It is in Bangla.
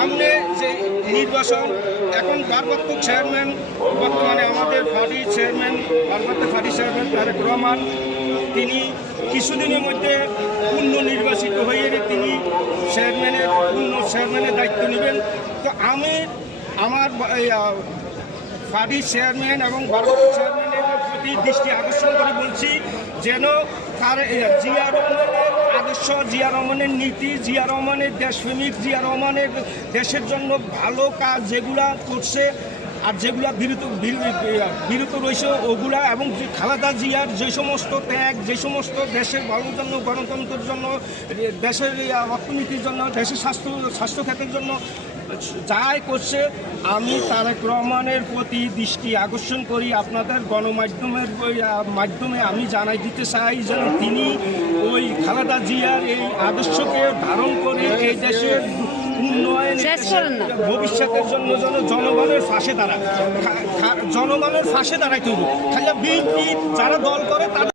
সামনে যে নির্বাচন, এখন ভারপ্রাপ্ত চেয়ারম্যান, বর্তমানে আমাদের পার্টির চেয়ারম্যান, ভারপ্রাপ্ত পার্টির চেয়ারম্যান তারেক রহমান, তিনি কিছুদিনের মধ্যে পূর্ণ নির্বাচিত হয়ে তিনি চেয়ারম্যানের দায়িত্ব নেবেন। তো আমি আমার পার্টির চেয়ারম্যান এবং ভারপ্রাপ্ত চেয়ারম্যানের প্রতি দৃষ্টি আকর্ষণ করে বলছি, যেন তার জিয়া রহমানের আদর্শ, জিয়া রহমানের নীতি, জিয়া রহমানের দেশপ্রেমিক, জিয়া রহমানের দেশের জন্য ভালো কাজ যেগুলা করছে আর যেগুলা বিরত রয়েছে ওগুলা, এবং খালেদা জিয়ার যে সমস্ত ত্যাগ, যে সমস্ত দেশের ভালোর জন্য, গণতন্ত্রের জন্য, দেশের অর্থনীতির জন্য, দেশের স্বাস্থ্যখাতের জন্য যাই করছে, আমি তারেক রহমানের প্রতি দৃষ্টি আকর্ষণ করি। আপনাদের গণমাধ্যমের মাধ্যমে আমি জানাই দিতে চাই যেন তিনি ওই খালেদা জিয়ার এই আদর্শকে ধারণ করে এই দেশের উন্নয়ন, ভবিষ্যতের জন্য যেন জনগণের পাশে দাঁড়ায়, জনগণের পাশে দাঁড়াইতে হবে। খালি বিএনপি যারা দল করে তারা